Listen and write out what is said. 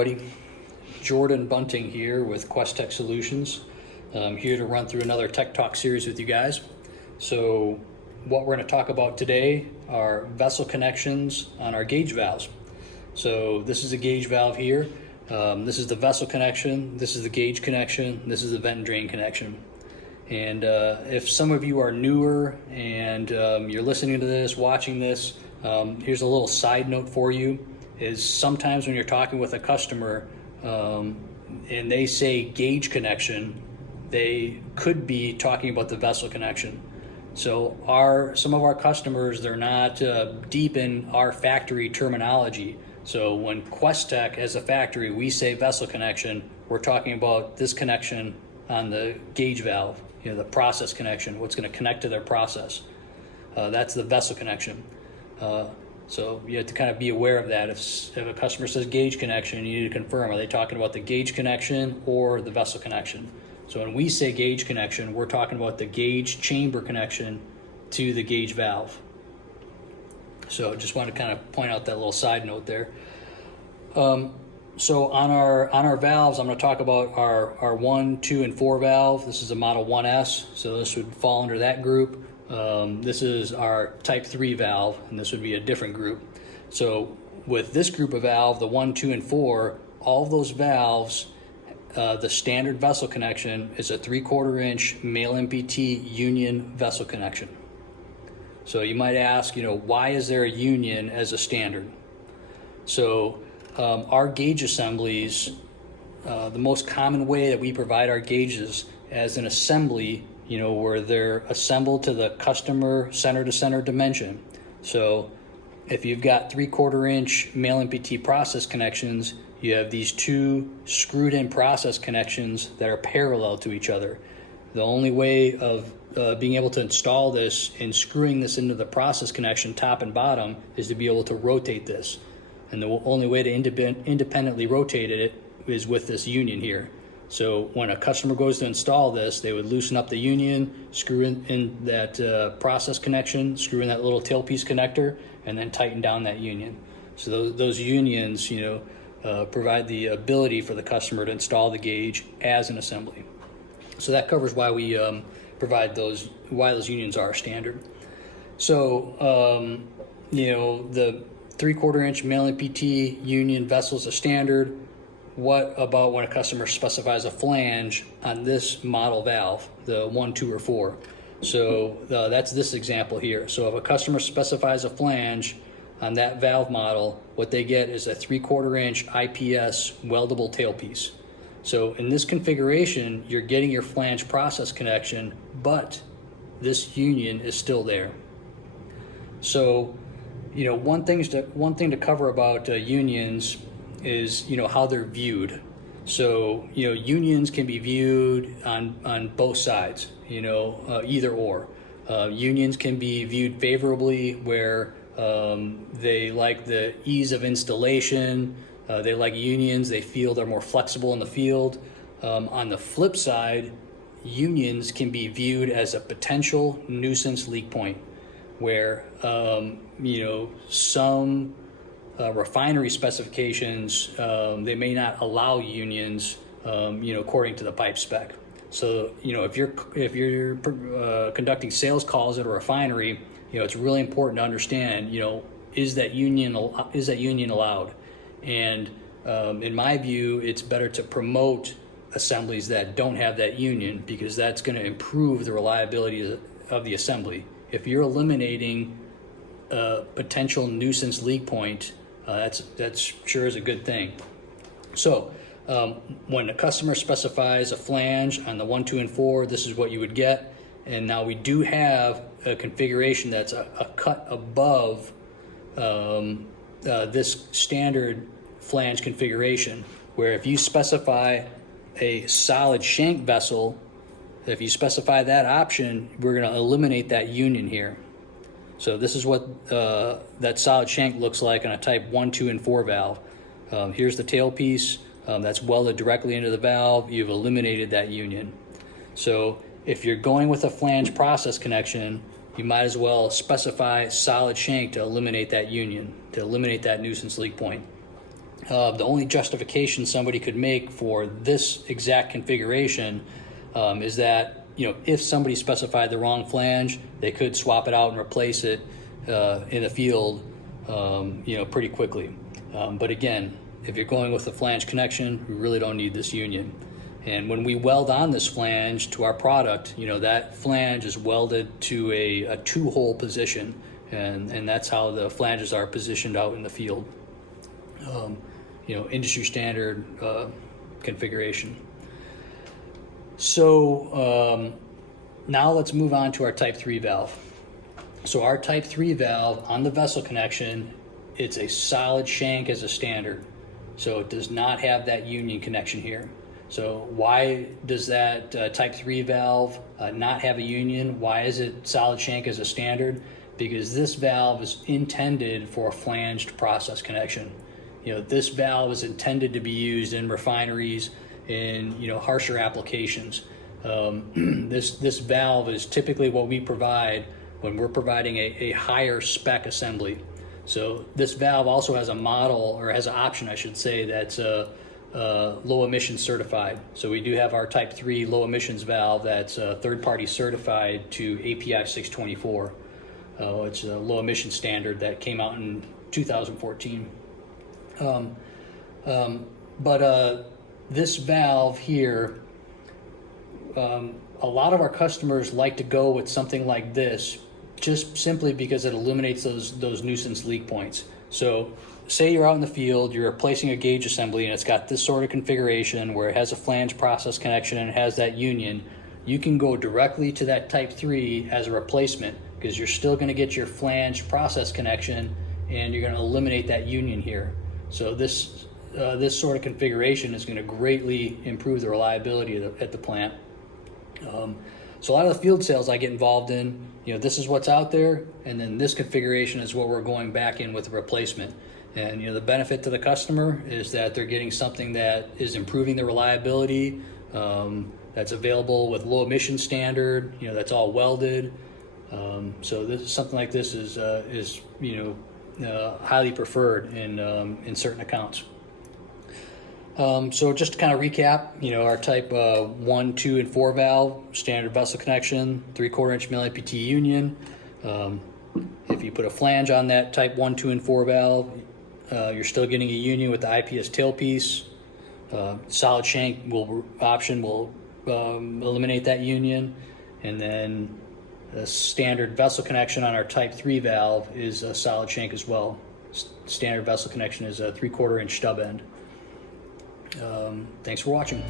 everybody. Jordan Bunting here with Questtec Solutions. I'm here to run through another Tech Talk series with you guys. So what we're going to talk about today are vessel connections on our gauge valves. So this is a gauge valve here. This is the vessel connection. This is the gauge connection. This is the vent and drain connection. And if some of you are newer and you're listening to this, watching this, here's a little side note for you. Is sometimes when you're talking with a customer and they say gauge connection, they could be talking about the vessel connection. So some of our customers, they're not deep in our factory terminology. So when Questtec as a factory, we say vessel connection, we're talking about this connection on the gauge valve, the process connection, what's going to connect to their process. That's the vessel connection. So you have to kind of be aware of that. If a customer says gauge connection, you need to confirm, are they talking about the gauge connection or the vessel connection? So when we say gauge connection, we're talking about the gauge chamber connection to the gauge valve. So just want to kind of point out that little side note there. So on our valves, I'm going to talk about our 1, 2, and 4 valve. This is a Model 1S, so this would fall under that group. This is our type 3 valve, and this would be a different group. So with this group of valve, the 1, 2, and 4, all of those valves, the standard vessel connection is a 3/4 inch male MPT union vessel connection. So you might ask, why is there a union as a standard? So our gauge assemblies, the most common way that we provide our gauges as an assembly, where they're assembled to the customer center-to-center dimension. So if you've got 3/4 inch male MPT process connections, you have these two screwed-in process connections that are parallel to each other. The only way of being able to install this and screwing this into the process connection top and bottom is to be able to rotate this. And the only way to independently rotate it is with this union here. So when a customer goes to install this, they would loosen up the union, screw in that process connection, screw in that little tailpiece connector, and then tighten down that union. So those unions, provide the ability for the customer to install the gauge as an assembly. So that covers why we provide why those unions are standard. So, the 3/4 inch male MPT union vessel is a standard. What about when a customer specifies a flange on this model valve, the 1, 2, or 4? So that's this example here. So if a customer specifies a flange on that valve model, what they get is a 3/4 inch IPS weldable tailpiece. So in this configuration, you're getting your flange process connection, but this union is still there. So, one thing to cover about unions is how they're viewed. So unions can be viewed on both sides. Either or. Unions can be viewed favorably where they like the ease of installation. They like unions. They feel they're more flexible in the field. On the flip side, unions can be viewed as a potential nuisance leak point, where some refinery specifications they may not allow unions, according to the pipe spec. So if you're conducting sales calls at a refinery, it's really important to understand, is that union allowed? And in my view, it's better to promote assemblies that don't have that union, because that's going to improve the reliability of the assembly. If you're eliminating a potential nuisance leak point, that's sure is a good thing. So when a customer specifies a flange on the 1, 2, and 4, this is what you would get. And now we do have a configuration that's a cut above this standard flange configuration, where if you specify a solid shank vessel, if you specify that option, we're going to eliminate that union here. So this is what that solid shank looks like on a type 1, 2, and 4 valve. Here's the tailpiece that's welded directly into the valve. You've eliminated that union. So if you're going with a flange process connection, you might as well specify solid shank to eliminate that union, to eliminate that nuisance leak point. The only justification somebody could make for this exact configuration is that, if somebody specified the wrong flange, they could swap it out and replace it in the field, pretty quickly. But again, if you're going with a flange connection, we really don't need this union. And when we weld on this flange to our product, that flange is welded to a two-hole position, and that's how the flanges are positioned out in the field. Industry standard configuration. So now let's move on to our Type 3 valve. So our Type 3 valve on the vessel connection, it's a solid shank as a standard. So it does not have that union connection here. So why does that Type 3 valve not have a union? Why is it solid shank as a standard? Because this valve is intended for a flanged process connection. This valve is intended to be used in refineries, in harsher applications. This valve is typically what we provide when we're providing a higher spec assembly. So this valve also has a model, or has an option, I should say, that's low emissions certified. So we do have our Type 3 low emissions valve that's third-party certified to API 624. It's a low emission standard that came out in 2014. But this valve here, a lot of our customers like to go with something like this, just simply because it eliminates those nuisance leak points. So say you're out in the field, you're replacing a gauge assembly, and it's got this sort of configuration where it has a flange process connection and it has that union. You can go directly to that Type 3 as a replacement, because you're still going to get your flange process connection and you're going to eliminate that union here. So this sort of configuration is going to greatly improve the reliability at the plant. So a lot of the field sales I get involved in, this is what's out there, and then this configuration is what we're going back in with a replacement. And the benefit to the customer is that they're getting something that is improving the reliability, that's available with low emission standard, that's all welded. So something like this is highly preferred in certain accounts. So just to kind of recap, our Type 1, 2, and 4 valve, standard vessel connection, 3/4 inch mil APT union. If you put a flange on that Type 1, 2, and 4 valve, you're still getting a union with the IPS tailpiece. Solid shank option will eliminate that union. And then the standard vessel connection on our Type 3 valve is a solid shank as well. Standard vessel connection is a 3/4 inch stub end. Thanks for watching.